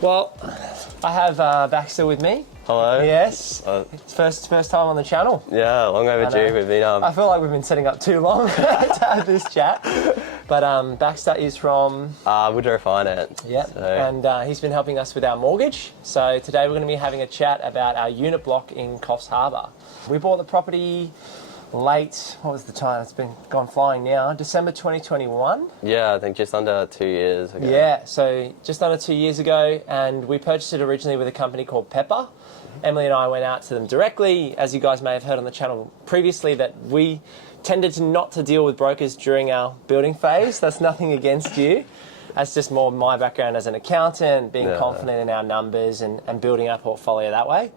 Well, I have Baxter with me. Hello. Yes. It's first time on the channel. Yeah, long overdue. We've been. I feel like we've been setting up too long to have this chat. But Baxter is from Woodrow Refinance. Yeah, So. and he's been helping us with our mortgage. So today we're going to be having a chat about our unit block in Coffs Harbour. We bought the property late, what was the time? It's been gone flying now, December 2021. Yeah, I think just under 2 years ago. Yeah, so just under 2 years ago, and we purchased it originally with a company called Pepper. Emily and I went out to them directly, as you guys may have heard on the channel previously, that we tended to not to deal with brokers during our building phase. That's nothing against you. That's just more my background as an accountant, being confident in our numbers and building our portfolio that way.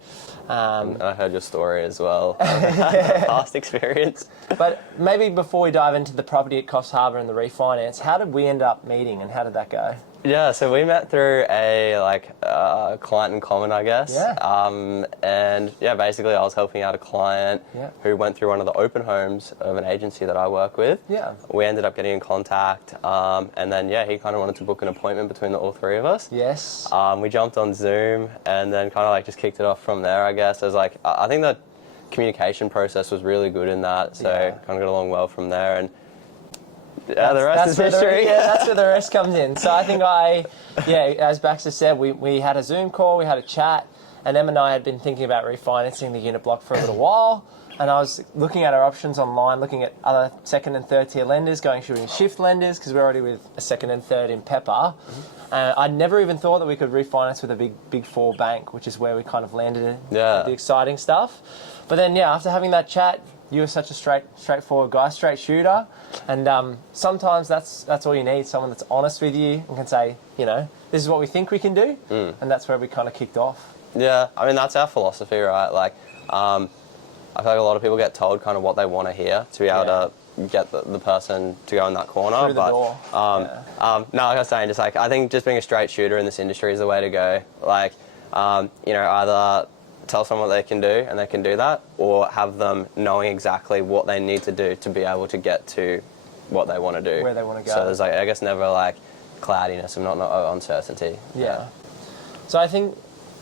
And I heard your story as well, past experience. But maybe before we dive into the property at Coffs Harbour and the refinance, how did we end up meeting and how did that go? Yeah, so we met through a client in common, I guess. Yeah. And yeah, basically I was helping out a client who went through one of the open homes of an agency that I work with. Yeah. We ended up getting in contact, and then he kind of wanted to book an appointment between all three of us. Yes. We jumped on Zoom and then kind of just kicked it off from there, I guess. As I think the communication process was really good in that, so kind of got along well from there. And yeah, the rest is history. That's where the rest comes in. So I think as Baxter said, we had a Zoom call, we had a chat, and Em and I had been thinking about refinancing the unit block for a little while. And I was looking at our options online, looking at other second and third tier lenders, going through shift lenders, because we're already with a second and third in Pepper. I'd never even thought that we could refinance with a big four bank, which is where we kind of landed the exciting stuff. But then, after having that chat, you were such a straightforward guy, straight shooter. And sometimes that's all you need, someone that's honest with you and can say, this is what we think we can do. And that's where we kind of kicked off. Yeah, I mean, that's our philosophy, right? I feel like a lot of people get told kind of what they want to hear to be able to get the person to go in that corner. Through the door. No, like I was saying, I think just being a straight shooter in this industry is the way to go. Either tell someone what they can do and they can do that, or have them knowing exactly what they need to do to be able to get to what they want to do. Where they want to go. So there's I guess never cloudiness and not uncertainty. Yeah. So I think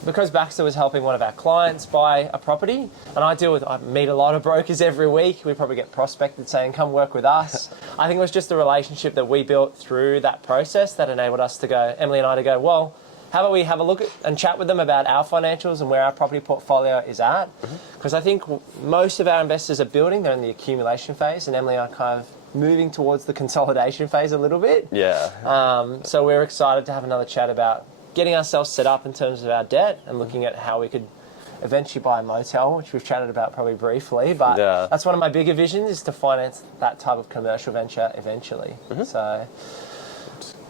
because Baxter was helping one of our clients buy a property, and I meet a lot of brokers every week. We probably get prospected saying, come work with us. I think it was just the relationship that we built through that process that enabled us to go, Emily and I to go, well, how about we have a look at and chat with them about our financials and where our property portfolio is at? Because I think most of our investors are building, they're in the accumulation phase, and Emily and I are kind of moving towards the consolidation phase a little bit. Yeah. So we're excited to have another chat about getting ourselves set up in terms of our debt and looking at how we could eventually buy a motel, which we've chatted about probably briefly, but that's one of my bigger visions, is to finance that type of commercial venture eventually. So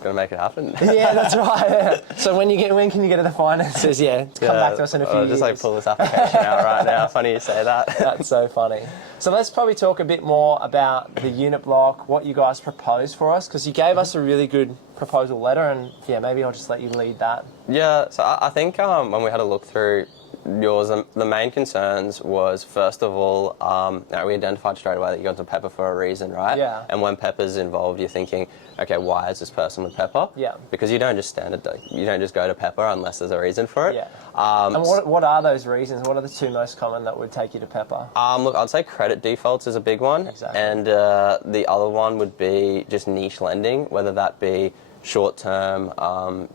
gonna make it happen. Yeah, that's right. So when can you get to the finances? Come back to us in a few years. Just pull this application out right now. Funny you say that. That's so funny. So let's probably talk a bit more about the unit block, what you guys proposed for us, because you gave us a really good proposal letter, and maybe I'll just let you lead that. Yeah, so I think when we had a look through yours, the main concerns was, first of all, we identified straight away that you got to Pepper for a reason, right? Yeah. And when Pepper's involved, you're thinking, okay, why is this person with Pepper? Yeah. Because you don't just go to Pepper unless there's a reason for it. Yeah. And what are those reasons? What are the two most common that would take you to Pepper? Look, I'd say credit defaults is a big one. Exactly. And the other one would be just niche lending, whether that be short-term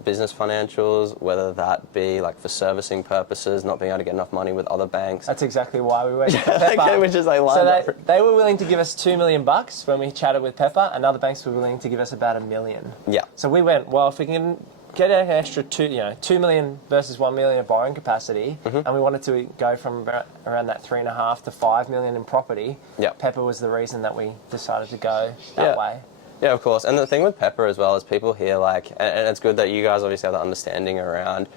business financials, whether that be for servicing purposes, not being able to get enough money with other banks. That's exactly why we went to Pepper. Which is they were willing to give us $2 million when we chatted with Pepper, and other banks were willing to give us about $1 million. Yeah. So we went, well, if we can get an extra $2 million versus $1 million of borrowing capacity, and we wanted to go from around that $3.5 to $5 million in property, Pepper was the reason that we decided to go that way. Yeah, of course. And the thing with Pepper as well is people hear and it's good that you guys obviously have the understanding around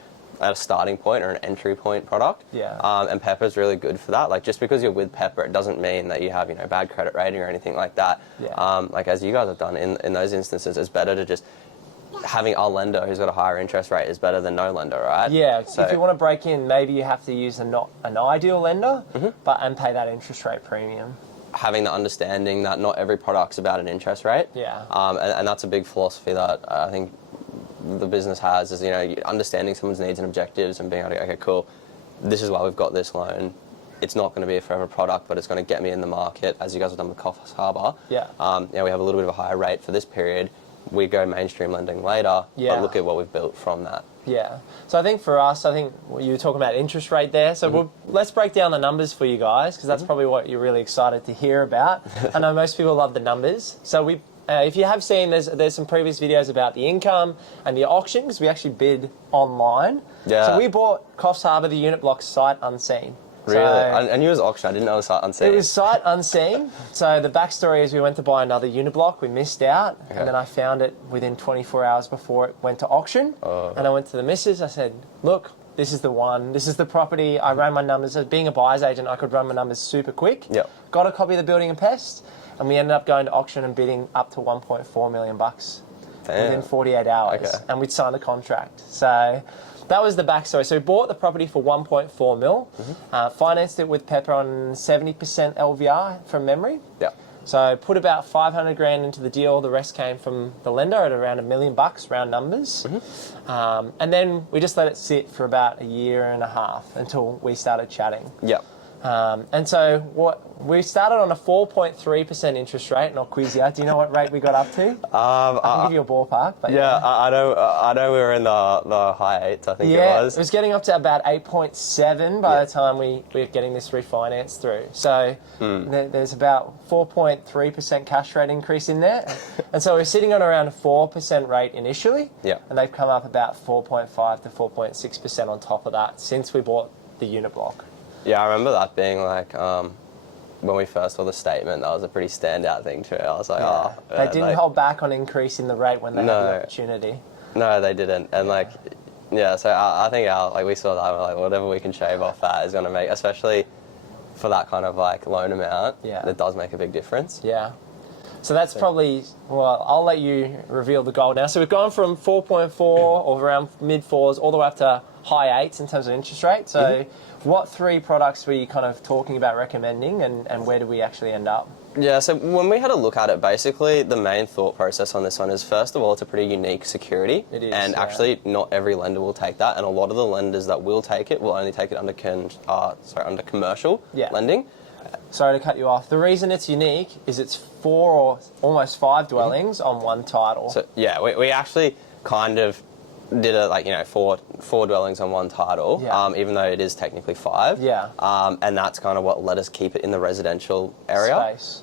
at a starting point or an entry point product. Yeah. And Pepper's really good for that. Just because you're with Pepper, it doesn't mean that you have, bad credit rating or anything like that. Yeah. As you guys have done in those instances, it's better to just having a lender who's got a higher interest rate is better than no lender, right? Yeah. So if you want to break in, maybe you have to use an ideal lender, and pay that interest rate premium. Having the understanding that not every product's about an interest rate. Yeah. And that's a big philosophy that I think the business has is, understanding someone's needs and objectives and being able to, okay, cool, this is why we've got this loan. It's not going to be a forever product, but it's going to get me in the market, as you guys have done with Coffs Harbour. Yeah. We have a little bit of a higher rate for this period. We go mainstream lending later, but look at what we've built from that. Yeah. So I think for us, you were talking about interest rate there. So let's break down the numbers for you guys, because that's probably what you're really excited to hear about. I know most people love the numbers. So if you have seen, there's some previous videos about the income and the auction, because we actually bid online. Yeah. So we bought Coffs Harbour, the unit block, sight unseen. Really? So I knew it was auction. I didn't know it was sight unseen. It was sight unseen. So the backstory is we went to buy another uniblock. We missed out. Okay. And then I found it within 24 hours before it went to auction. Oh. And I went to the missus. I said, look, this is the one. This is the property. I ran my numbers. As being a buyer's agent, I could run my numbers super quick. Yep. Got a copy of the building and pest. And we ended up going to auction and bidding up to $1.4 million within 48 hours. Okay. And we'd signed a contract. So that was the backstory. So we bought the property for 1.4 mil, financed it with Pepper on 70% LVR from memory. Yeah. So put about 500 grand into the deal. The rest came from the lender at around $1 million, round numbers. And then we just let it sit for about a year and a half until we started chatting. Yeah. And so we started on a 4.3% interest rate, and I'll quiz you. Do you know what rate we got up to? I can give you a ballpark. But yeah, I know we were in the high 8s, I think it was. It was getting up to about 8.7 by the time we were getting this refinance through. So there's about 4.3% cash rate increase in there. And so we're sitting on around a 4% rate initially. Yeah. And they've come up about 4.5 to 4.6% on top of that since we bought the unit block. Yeah, I remember that being like, when we first saw the statement, that was a pretty standout thing too. I was like, They didn't hold back on increasing the rate when they had the opportunity. No, they didn't. And so I think we saw that, and we're like, whatever we can shave off that is going to make, especially for that kind of loan amount, it does make a big difference. Yeah. So that's probably, I'll let you reveal the goal now. So we've gone from 4.4 or around mid-4s all the way up to high 8s in terms of interest rate. So what 3 products were you kind of talking about recommending, and where do we actually end up? Yeah, so when we had a look at it, basically the main thought process on this one is, first of all, it's a pretty unique security. It is, and actually not every lender will take that, and a lot of the lenders that will take it will only take it under commercial lending. Sorry to cut you off. The reason it's unique is it's 4 or almost 5 dwellings on one title. So yeah, we actually kind of did it four dwellings on one title, even though it is technically 5. Yeah. And that's kind of what let us keep it in the residential area. Space.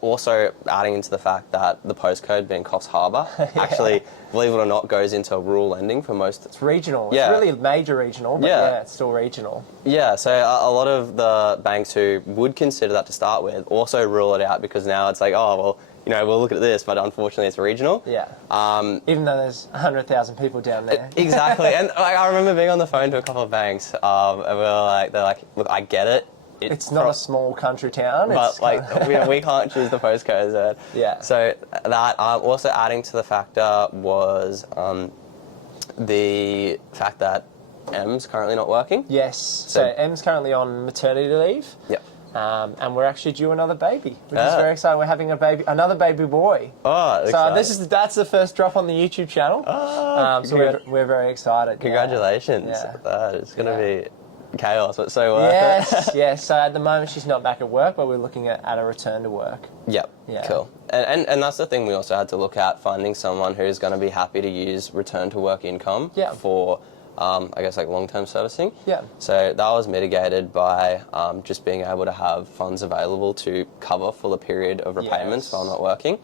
Also adding into the fact that the postcode being Coffs Harbour actually, believe it or not, goes into rural lending for most. It's regional. It's really major regional, but it's still regional. Yeah, so a lot of the banks who would consider that to start with also rule it out, because now it's like, we'll look at this, but unfortunately it's regional. Yeah. Even though there's 100,000 people down there. Exactly. And I remember being on the phone to a couple of banks, and they're like, look, I get it. It's not a small country town. But we can't choose the postcodes. Yeah. So that, also adding to the factor was the fact that M's currently not working. Yes. So M's currently on maternity leave. Yep. And we're actually due another baby, which is very exciting. We're having another baby boy. Oh, so that's the first drop on the YouTube channel. So we're very excited. Congratulations! Yeah. It's going to be chaos, but so worth it. Yes. So at the moment she's not back at work, but we're looking at a return to work. Yep. Yeah. Cool. And that's the thing we also had to look at, finding someone who's going to be happy to use return to work income for. Long-term servicing. Yeah. So that was mitigated by just being able to have funds available to cover for the period of repayments while not working.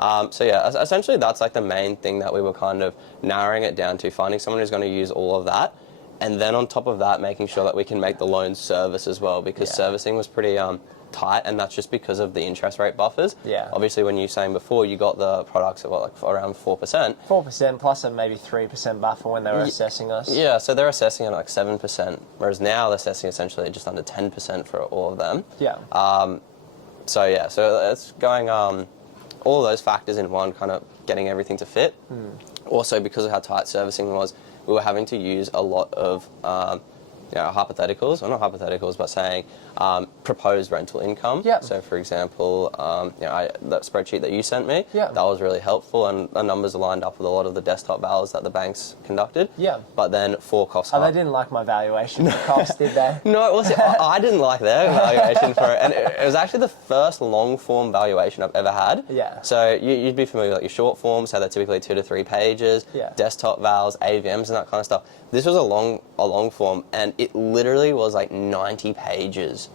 Essentially that's the main thing that we were kind of narrowing it down to, finding someone who's going to use all of that. And then on top of that, making sure that we can make the loan service as well, because servicing was pretty tight, and that's just because of the interest rate buffers. Yeah. Obviously, when you were saying before, you got the products at around 4%. 4% plus a maybe 3% buffer when they were assessing us. Yeah, so they're assessing at 7%, whereas now they're assessing essentially just under 10% for all of them. Yeah. So it's going all of those factors in one, kind of getting everything to fit. Also, because of how tight servicing was, we were having to use a lot of hypotheticals, or not hypotheticals, but saying proposed rental income. Yep. So, for example, that spreadsheet that you sent me, Yep. that was really helpful, and the numbers aligned up with a lot of the desktop values that the banks conducted. Yeah. But then for cost Oh, they didn't like my valuation for costs, did they? No, well, see, I didn't like their valuation for it, and it was actually the first long form valuation I've ever had. Yeah. So you'd be familiar with like your short forms, so they're typically 2 to 3 pages. Yeah. Desktop vals, AVMs, and that kind of stuff. This was a long form, and it literally was like 90 pages.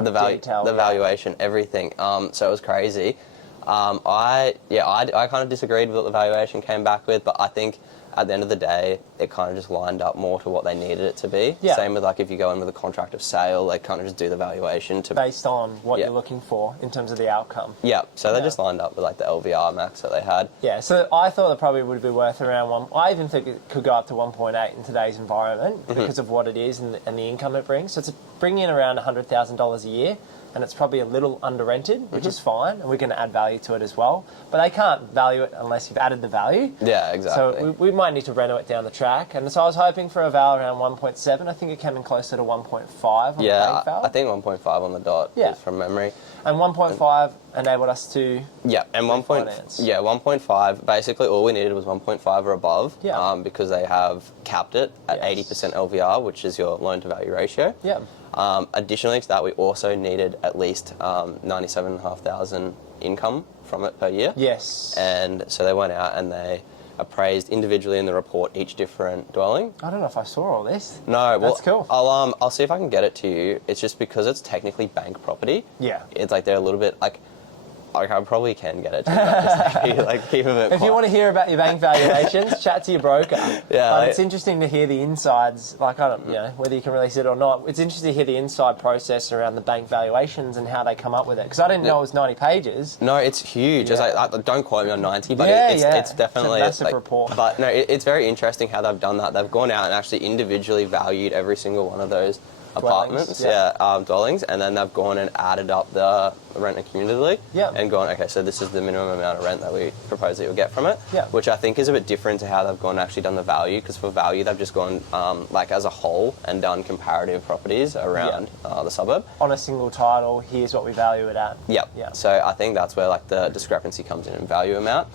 The valuation, everything. So it was crazy. I kind of disagreed with what the valuation came back with, but I think at the end of the day, it kind of just lined up more to what they needed it to be. Yeah. Same with like if you go in with a contract of sale, they kind of just do the valuation to based on what Yeah. you're looking for in terms of the outcome. Yeah, so they Yeah. just lined up with like the LVR max that they had. Yeah, so I thought it probably would be worth around one. I even think it could go up to 1.8 in today's environment because of what it is and the income it brings. So it's bringing in around $100,000 a year, and it's probably a little under rented, which is fine, and we're going to add value to it as well. But they can't value it unless you've added the value. Yeah, exactly. So we might need to reno it down the track. And so I was hoping for a val around 1.7. I think it came in closer to 1.5 on the bank val. I think 1.5 on the dot Yeah. is from memory. And 1.5 enabled us to... Yeah, and Refinance. 1.5. Basically, all we needed was 1.5 or above. Yeah. Because they have capped it at Yes. 80% LVR, which is your loan to value ratio. Yeah. Additionally to that, we also needed at least 97,500 income from it per year. Yes. And so they went out and they appraised individually in the report each different dwelling. I don't know if I saw all this. No, well, That's cool. I'll see if I can get it to you. It's just because it's technically bank property. Yeah. It's like they're a little bit like I probably can get it to you. But just like keep a bit If you want to hear about your bank valuations, chat to your broker. Yeah, But it's interesting to hear the insides, like, I don't, whether you can release it or not. It's interesting to hear the inside process around the bank valuations and how they come up with it. Because I didn't know it was 90 pages. No, it's huge. Yeah. It's like, don't quote me on 90, but Yeah, it's definitely it's a massive report. But no, it's very interesting how they've done that. They've gone out and actually individually valued every single one of those apartments, dwellings, and then they've gone and added up the rent accumulatively, and gone, okay, so this is the minimum amount of rent that we propose that you'll get from it, which I think is a bit different to how they've gone and actually done the value, because for value they've just gone like as a whole and done comparative properties around the suburb. On a single title, here's what we value it at. Yep. Yeah. So I think that's where like the discrepancy comes in value amount.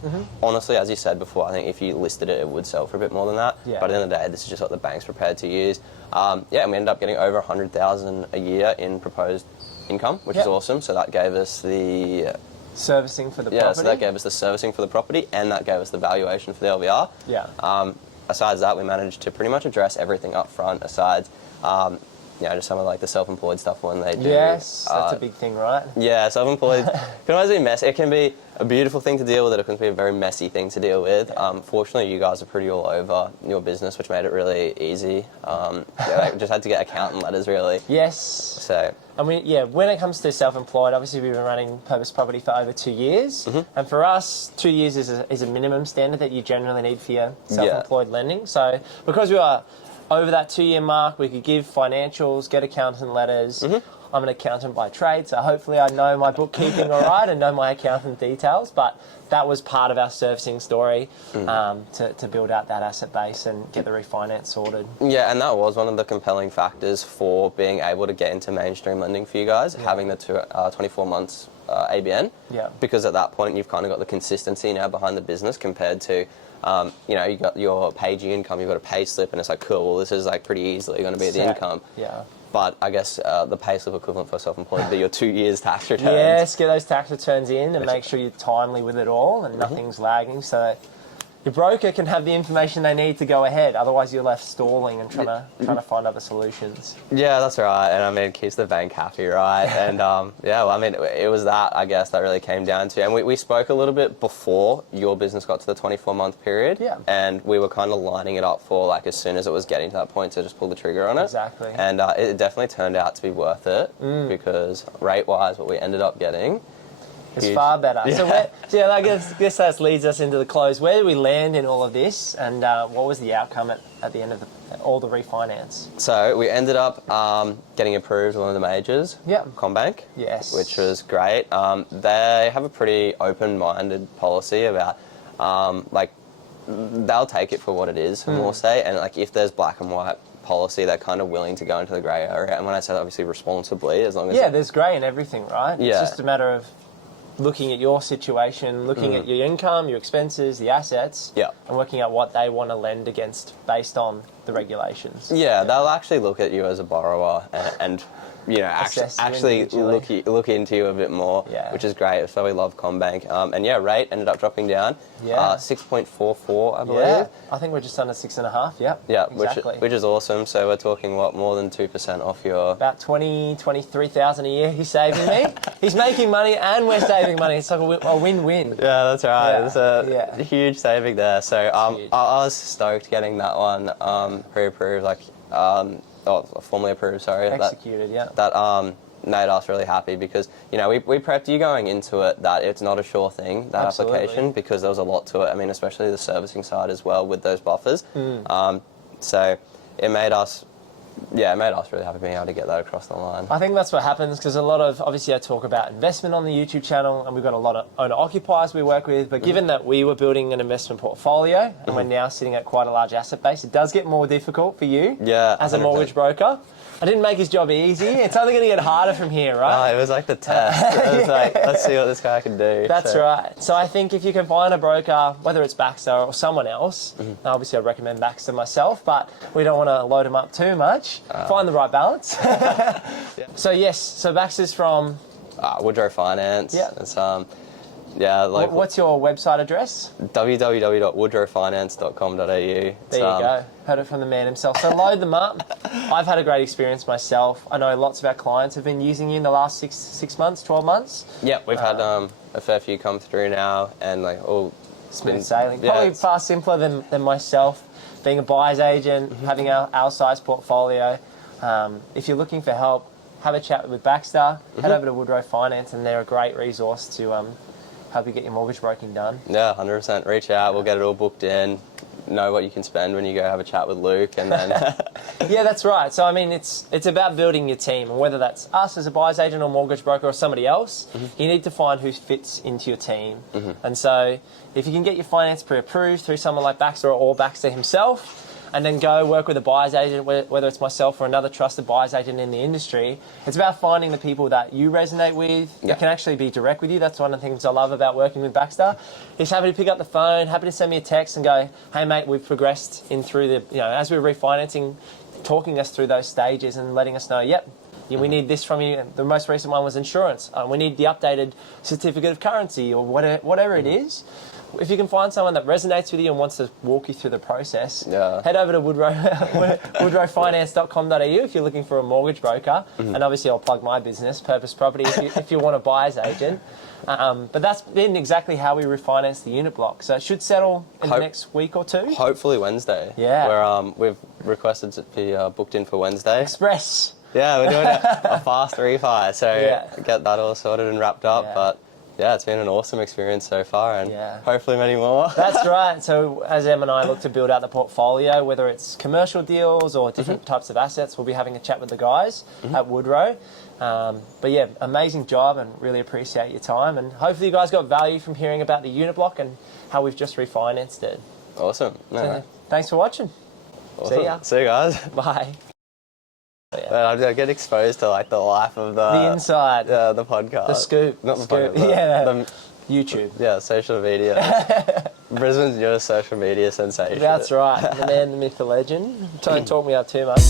Honestly, as you said before, I think if you listed it, it would sell for a bit more than that. Yeah. But at the end of the day, this is just what the bank's prepared to use. And we ended up getting over 100,000 a year in proposed income, which is awesome. So that gave us the servicing for the property. Yeah, so that gave us the servicing for the property, and that gave us the valuation for the LVR. Yeah. Besides that, we managed to pretty much address everything up front. Aside, just some of like the self-employed stuff when they do. Yes, that's a big thing, right? Yeah, self-employed can always be messy. It can be a beautiful thing to deal with, it can be a very messy thing to deal with. Fortunately, you guys are pretty all over your business, which made it really easy. I just had to get accountant letters, really. Yes. So. I mean, when it comes to self-employed, obviously we've been running Purpose Property for over 2 years. And for us, 2 years is a minimum standard that you generally need for your self-employed lending. So because we are over that 2-year mark, we could give financials, get accountant letters. I'm an accountant by trade, so hopefully I know my bookkeeping all right and know my accountant details. But that was part of our servicing story to build out that asset base and get the refinance sorted. Yeah, and that was one of the compelling factors for being able to get into mainstream lending for you guys, having the 24 months ABN. Yeah. Because at that point, you've kind of got the consistency now behind the business compared to you got your payee income, you've got a pay slip, and it's like, cool, well, this is like pretty easily going to be the income. Yeah. But I guess the pay slip equivalent for self-employed would be your 2 years tax returns. Yes, get those tax returns in and make sure you're timely with it all and nothing's lagging, so that your broker can have the information they need to go ahead. Otherwise, you're left stalling and trying to find other solutions. Yeah, that's right. And I mean, it keeps the bank happy, right? And it was that, I guess, that really came down to. And we spoke a little bit before your business got to the 24-month period. Yeah. And we were kind of lining it up for like as soon as it was getting to that point to just pull the trigger on it. Exactly. And it definitely turned out to be worth it because rate-wise, what we ended up getting. It's far better. Yeah. So I guess that leads us into the close. Where did we land in all of this, and what was the outcome at the end of all the refinance? So we ended up getting approved with one of the majors, Combank, which was great. They have a pretty open-minded policy about they'll take it for what it is, more say, and like if there's black and white policy, they're kind of willing to go into the grey area. And when I say that, obviously responsibly, as long as... Yeah, there's grey in everything, right? Yeah. It's just a matter of looking at your situation, looking at your income, your expenses, the assets, and working out what they want to lend against based on the regulations. Yeah, they'll actually look at you as a borrower and you know, actually look into you a bit more, which is great. So we love CommBank. And yeah, rate ended up dropping down. 6.44, I believe. Yeah, I think we're just under 6.5. Yep. Yeah, exactly. which is awesome. So we're talking, what, more than 2% off your... About 23,000 a year he's saving me. He's making money and we're saving money. It's like a win-win. Yeah, that's right. It's a huge saving there. So I was stoked getting that one pre-approved, formally approved, sorry. Executed, That made us really happy because, you know, we prepped you going into it that it's not a sure thing, that application, because there was a lot to it. I mean, especially the servicing side as well with those buffers. So it made us really happy being able to get that across the line. I think that's what happens because a lot of, obviously I talk about investment on the YouTube channel and we've got a lot of owner-occupiers we work with, but given that we were building an investment portfolio and we're now sitting at quite a large asset base, it does get more difficult for you as a mortgage broker. I didn't make his job easy. It's only going to get harder from here, right? Oh, it was like the test. It was like, let's see what this guy can do. That's right. So I think if you can find a broker, whether it's Baxter or someone else, obviously I'd recommend Baxter myself, but we don't want to load them up too much. Find the right balance. So Baxter's from... Woodrow Finance. Yeah. It's, what's your website address? www.woodrowfinance.com.au. There you go. Heard it from the man himself. So load them up. I've had a great experience myself. I know lots of our clients have been using you in the last 6 months, 12 months. Yeah, we've had a fair few come through now, and smooth sailing. Probably far simpler than myself, being a buyer's agent, having our size portfolio. If you're looking for help, have a chat with Baxter. Head over to Woodrow Finance, and they're a great resource to help you get your mortgage broking done. Yeah, 100%. Reach out. We'll get it all booked in. Know what you can spend when you go have a chat with Luke, and then... Yeah, that's right. So, I mean, it's about building your team, and whether that's us as a buyer's agent or mortgage broker or somebody else, you need to find who fits into your team. And so, if you can get your finance pre-approved through someone like Baxter or Baxter himself, and then go work with a buyer's agent, whether it's myself or another trusted buyer's agent in the industry. It's about finding the people that you resonate with, that can actually be direct with you. That's one of the things I love about working with Baxter. He's happy to pick up the phone, happy to send me a text and go, hey mate, we've progressed in through the, as we're refinancing, talking us through those stages and letting us know, we need this from you. The most recent one was insurance. We need the updated certificate of currency or whatever it is. If you can find someone that resonates with you and wants to walk you through the process, head over to woodrowfinance.com.au if you're looking for a mortgage broker. And obviously I'll plug my business, Purpose Property, if you want a buyer's agent. But that's been exactly how we refinance the unit block. So it should settle in the next week or two. Hopefully Wednesday. Yeah. We've requested to be booked in for Wednesday. Express. Yeah, we're doing a fast refi, so get that all sorted and wrapped up. But yeah, it's been an awesome experience so far, and hopefully many more. That's right. So as Em and I look to build out the portfolio, whether it's commercial deals or different types of assets, we'll be having a chat with the guys at Woodrow. But yeah, amazing job and really appreciate your time. And hopefully you guys got value from hearing about the unit block and how we've just refinanced it. Awesome. Thanks for watching. Awesome. See ya. See you guys. Bye. I get exposed to the life of the inside, the podcast, the scoop, not the scoop, the YouTube, social media. Brisbane's newest social media sensation. That's right, the man, the myth, the legend. Don't talk me up too much.